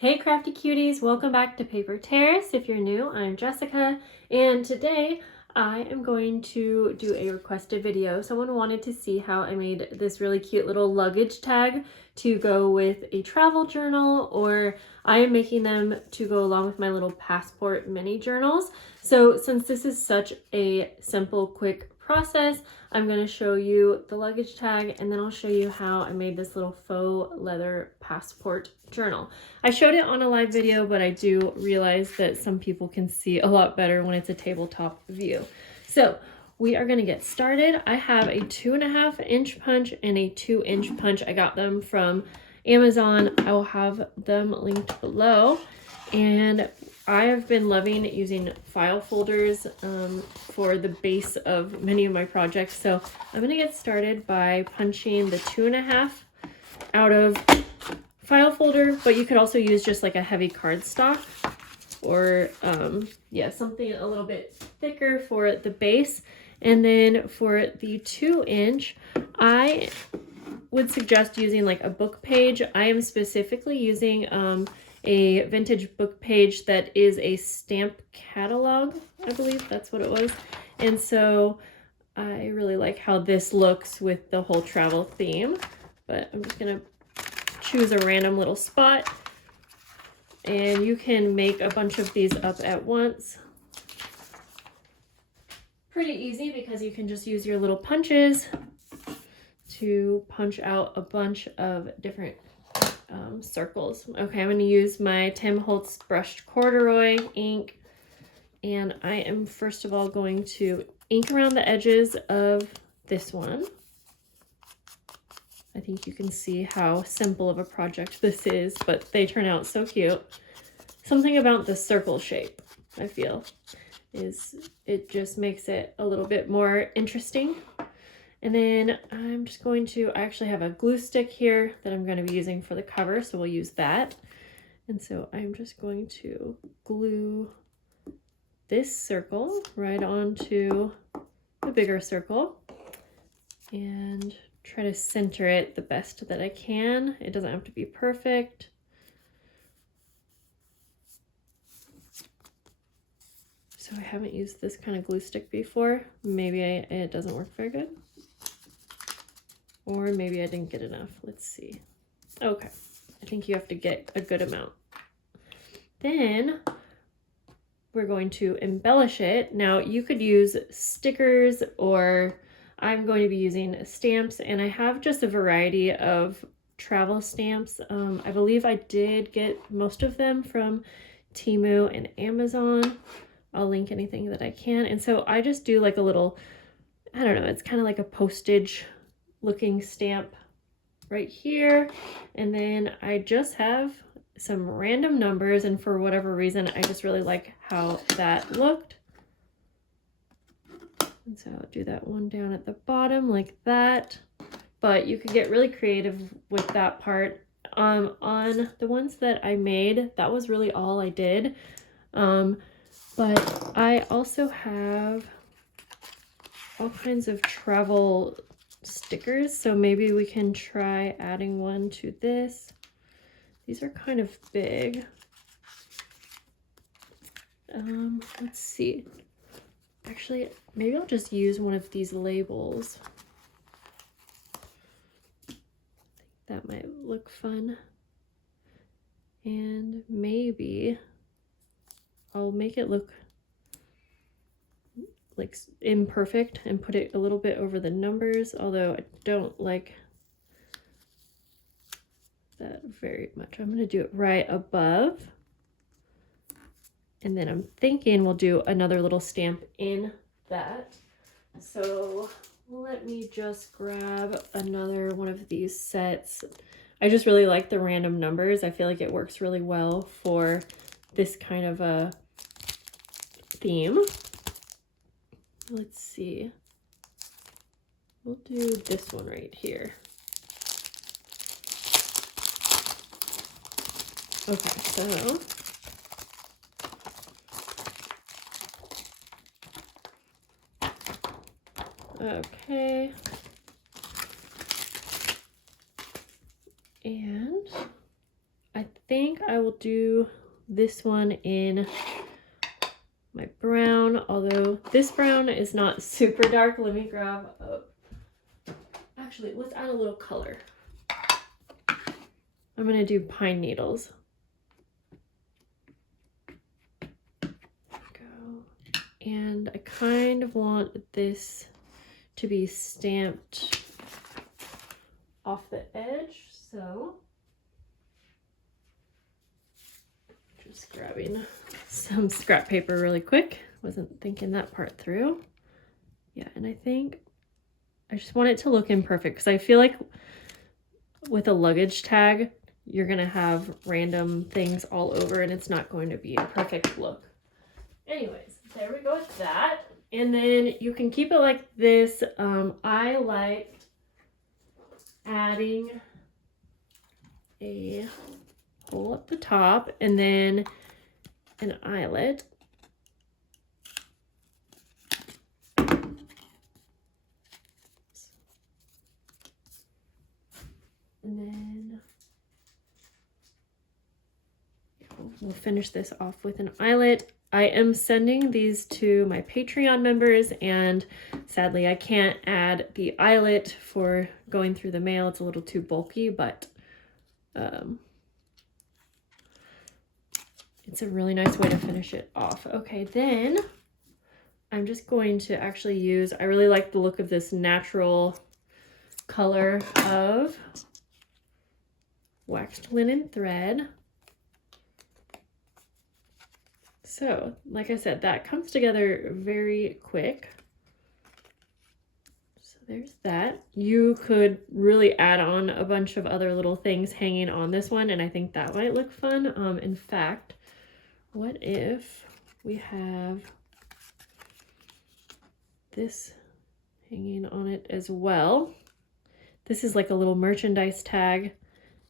Hey crafty cuties, welcome back to Paper Terrace. If you're new, I'm Jessica, and today I am going to do a requested video. Someone wanted to see how I made this really cute little luggage tag to go with a travel journal, or I am making them to go along with my little passport mini journals. So since this is such a simple, quick process, I'm going to show you the luggage tag, and then I'll show you how I made this little faux leather passport journal. I showed it on a live video, but I do realize that some people can see a lot better when it's a tabletop view. So we are going to get started. I have a 2.5 inch punch and a 2-inch punch. I got them from Amazon. I will have them linked below. And I have been loving using file folders for the base of many of my projects. So I'm going to get started by punching the 2.5 out of file folder, but you could also use just like a heavy cardstock or something a little bit thicker for the base. And then for the 2-inch, I would suggest using like a book page. I am specifically using a vintage book page that is a stamp catalog. I believe that's what it was. And so I really like how this looks with the whole travel theme, but I'm just gonna choose a random little spot, and you can make a bunch of these up at once. Pretty easy because you can just use your little punches to punch out a bunch of different circles. Okay, I'm going to use my Tim Holtz brushed corduroy ink, and I am first of all going to ink around the edges of this one. I think you can see how simple of a project this is, but they turn out so cute. Something about the circle shape, I feel, is it just makes it a little bit more interesting. And then I'm just going to, I actually have a glue stick here that I'm going to be using for the cover, so we'll use that. And so I'm just going to glue this circle right onto the bigger circle and try to center it the best that I can. It doesn't have to be perfect. So I haven't used this kind of glue stick before. Maybe it doesn't work very good. Or maybe I didn't get enough. Let's see. Okay, I think you have to get a good amount. Then we're going to embellish it. Now you could use stickers, or I'm going to be using stamps, and I have just a variety of travel stamps. I believe I did get most of them from Temu and Amazon. I'll link anything that I can. And so I just do like a little, I don't know, it's kind of like a postage looking stamp right here. And then I just have some random numbers, and for whatever reason, I just really like how that looked. And so I'll do that one down at the bottom like that. But you could get really creative with that part. On the ones that I made, that was really all I did. But I also have all kinds of travel stickers, so maybe we can try adding one to this. These are kind of big. Let's see. Actually, maybe I'll just use one of these labels. I think that might look fun. And maybe I'll make it look like imperfect and put it a little bit over the numbers, although I don't like that very much. I'm going to do it right above. And then I'm thinking we'll do another little stamp in that. So let me just grab another one of these sets. I just really like the random numbers. I feel like it works really well for this kind of a theme. Let's see. We'll do this one right here. Okay, so okay. And I think think I will do this one in my brown, although this brown is not super dark. Let me grab actually, let's add a little color. I'm gonna do pine needles. And I kind of want this to be stamped off the edge, so just grabbing some scrap paper really quick. Wasn't thinking that part through. Yeah, and I think I just want it to look imperfect because I feel like with a luggage tag, you're gonna have random things all over and it's not going to be a perfect look. Anyways, there we go with that. And then you can keep it like this. I like adding a hole up the top and then an eyelet. And then we'll finish this off with an eyelet. I am sending these to my Patreon members, and sadly I can't add the eyelet for going through the mail. It's a little too bulky, but it's a really nice way to finish it off. Okay, then I'm just going to actually use, I really like the look of this natural color of waxed linen thread. So, like I said, that comes together very quick. So there's that. You could really add on a bunch of other little things hanging on this one, and I think that might look fun. In fact, what if we have this hanging on it as well? This is like a little merchandise tag,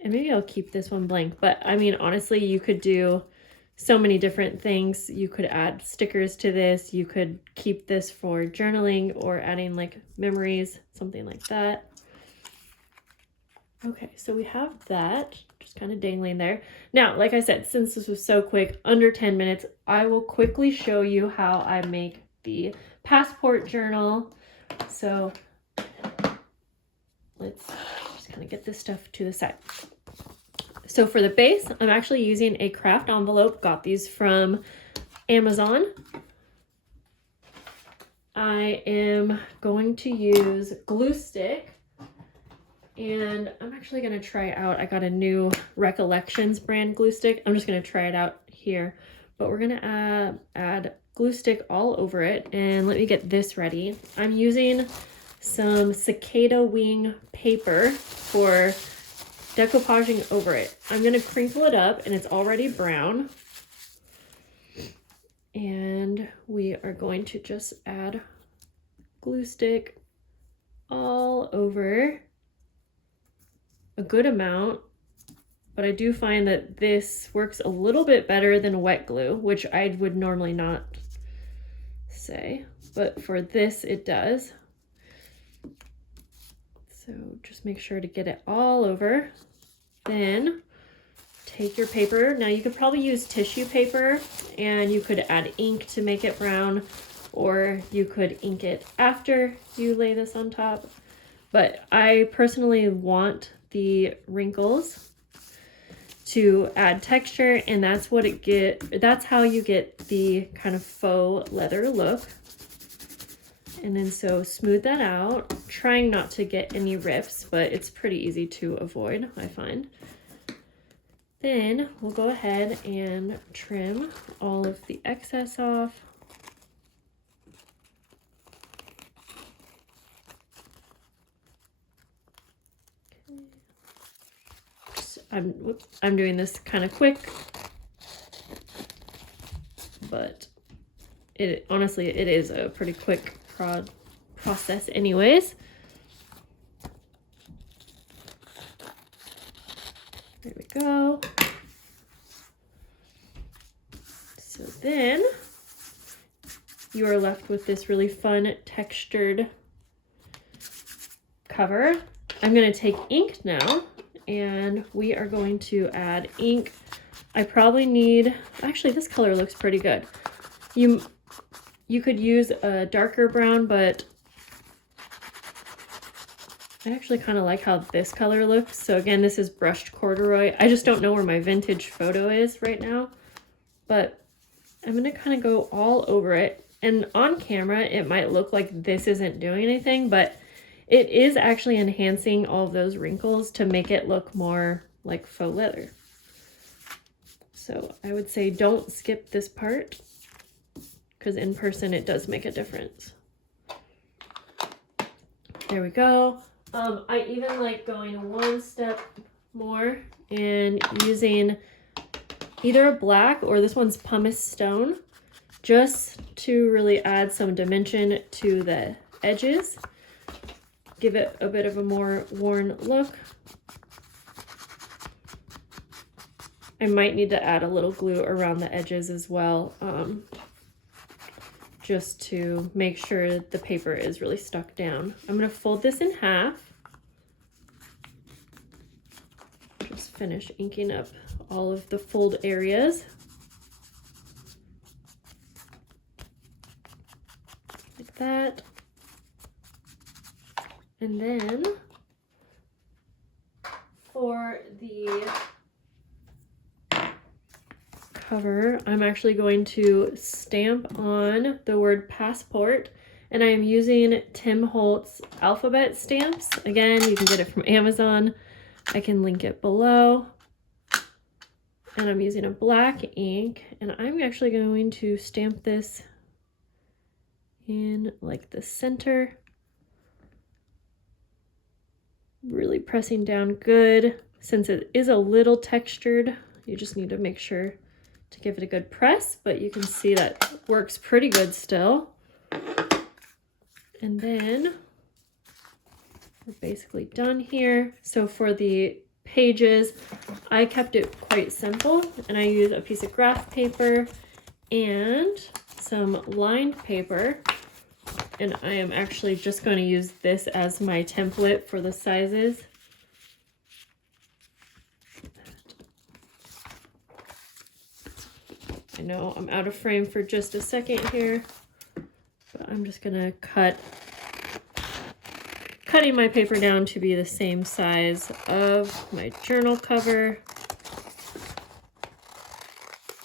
and maybe I'll keep this one blank, but I mean, honestly, you could do so many different things. You could add stickers to this. You could keep this for journaling or adding like memories, something like that. Okay, so we have that just kind of dangling there. Now, like I said, since this was so quick, under 10 minutes, I will quickly show you how I make the passport journal. So let's just kind of get this stuff to the side. So for the base, I'm actually using a craft envelope. Got these from Amazon. I am going to use glue stick, and I'm actually going to try out, I got a new Recollections brand glue stick. I'm just going to try it out here, but we're going to add glue stick all over it. And let me get this ready. I'm using some cicada wing paper for decoupaging over it. I'm going to crinkle it up, and it's already brown. And we are going to just add glue stick all over, a good amount. But I do find that this works a little bit better than wet glue, which I would normally not say, but for this it does. So just make sure to get it all over. Then take your paper. Now you could probably use tissue paper, and you could add ink to make it brown, or you could ink it after you lay this on top. But I personally want the wrinkles to add texture, and that's how you get the kind of faux leather look. And then so smooth that out, trying not to get any rips, but it's pretty easy to avoid, I find. Then we'll go ahead and trim all of the excess off. Okay. So I'm doing this kind of quick, but honestly, it is a pretty quick process anyways. There we go. So then you are left with this really fun textured cover. I'm going to take ink now, and we are going to add ink I probably need, actually this color looks pretty good. You could use a darker brown, but I actually kind of like how this color looks. So again, this is brushed corduroy. I just don't know where my vintage photo is right now, but I'm gonna kind of go all over it. And on camera, it might look like this isn't doing anything, but it is actually enhancing all of those wrinkles to make it look more like faux leather. So I would say don't skip this part, because in person it does make a difference. There we go. I even like going one step more and using either a black or this one's pumice stone, just to really add some dimension to the edges. Give it a bit of a more worn look. I might need to add a little glue around the edges as well, just to make sure the paper is really stuck down. I'm going to fold this in half. Just finish inking up all of the fold areas. Like that. And then for the cover, I'm actually going to stamp on the word passport, and I am using Tim Holtz alphabet stamps. Again, you can get it from Amazon. I can link it below. And I'm using a black ink, and I'm actually going to stamp this in like the center. Really pressing down good. Since it is a little textured, you just need to make sure to give it a good press, but you can see that works pretty good still. And then we're basically done here. So for the pages, I kept it quite simple, and I used a piece of graph paper and some lined paper. And I am actually just going to use this as my template for the sizes. I know I'm out of frame for just a second here, but I'm just going to cutting my paper down to be the same size of my journal cover.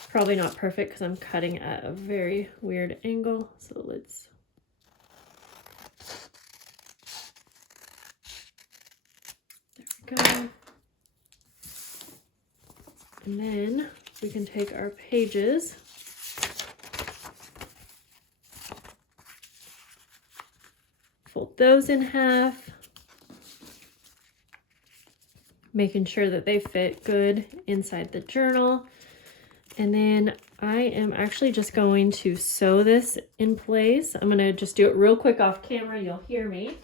Probably not perfect because I'm cutting at a very weird angle, so let's go. And then we can take our pages, fold those in half, making sure that they fit good inside the journal. And then I am actually just going to sew this in place. I'm going to just do it real quick off camera. You'll hear me.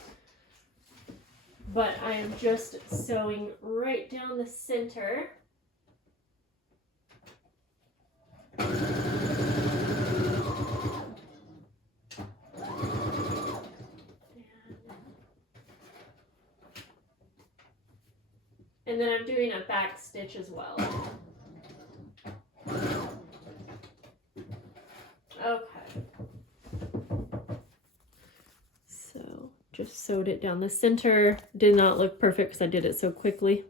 But I am just sewing right down the center. And then I'm doing a back stitch as well. Okay. So just sewed it down the center. Did not look perfect because I did it so quickly,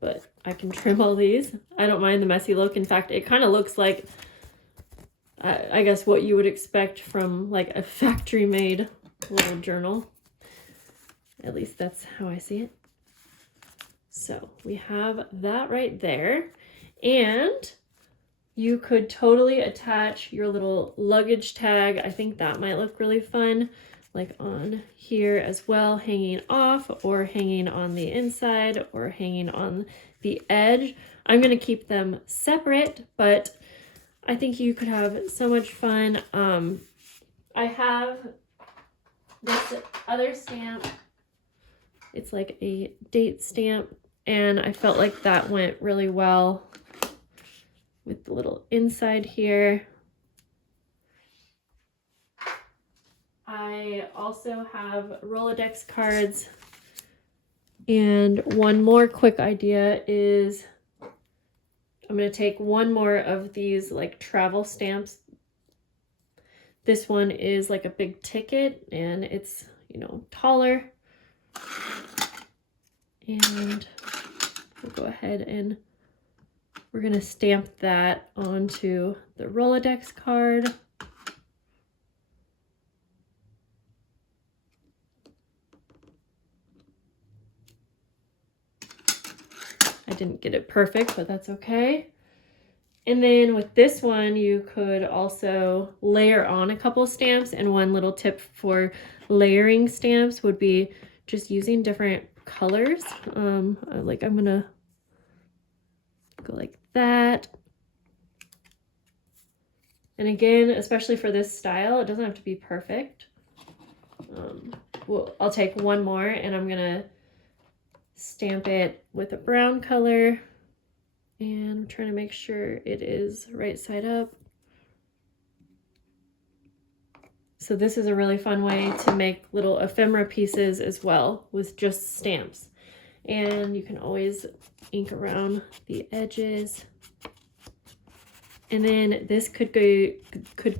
but I can trim all these. I don't mind the messy look. In fact, it kind of looks like, I guess, what you would expect from like a factory made little journal. At least that's how I see it. So we have that right there. And you could totally attach your little luggage tag. I think that might look really fun, like on here as well, hanging off or hanging on the inside or hanging on the edge. I'm going to keep them separate, but I think you could have so much fun. I have this other stamp. It's like a date stamp, and I felt like that went really well with the little inside here. I also have Rolodex cards. And one more quick idea is I'm going to take one more of these like travel stamps. This one is like a big ticket and it's, you know, taller. And we'll go ahead and we're going to stamp that onto the Rolodex card. I didn't get it perfect, but that's okay. And then with this one, you could also layer on a couple stamps, and one little tip for layering stamps would be just using different colors. Like I'm gonna go like that. And again, especially for this style, it doesn't have to be perfect. I'll take one more and I'm gonna stamp it with a brown color, and I'm trying to make sure it is right side up. So this is a really fun way to make little ephemera pieces as well with just stamps. And you can always ink around the edges. And then this could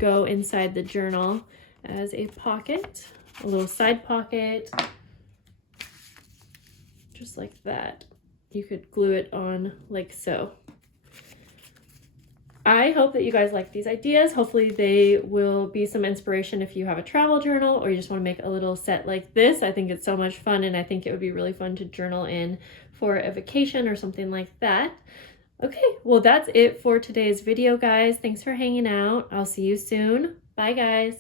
go inside the journal as a pocket, a little side pocket. Just like that. You could glue it on like so. I hope that you guys like these ideas. Hopefully they will be some inspiration if you have a travel journal or you just want to make a little set like this. I think it's so much fun, and I think it would be really fun to journal in for a vacation or something like that. Okay, well that's it for today's video, guys. Thanks for hanging out. I'll see you soon. Bye, guys.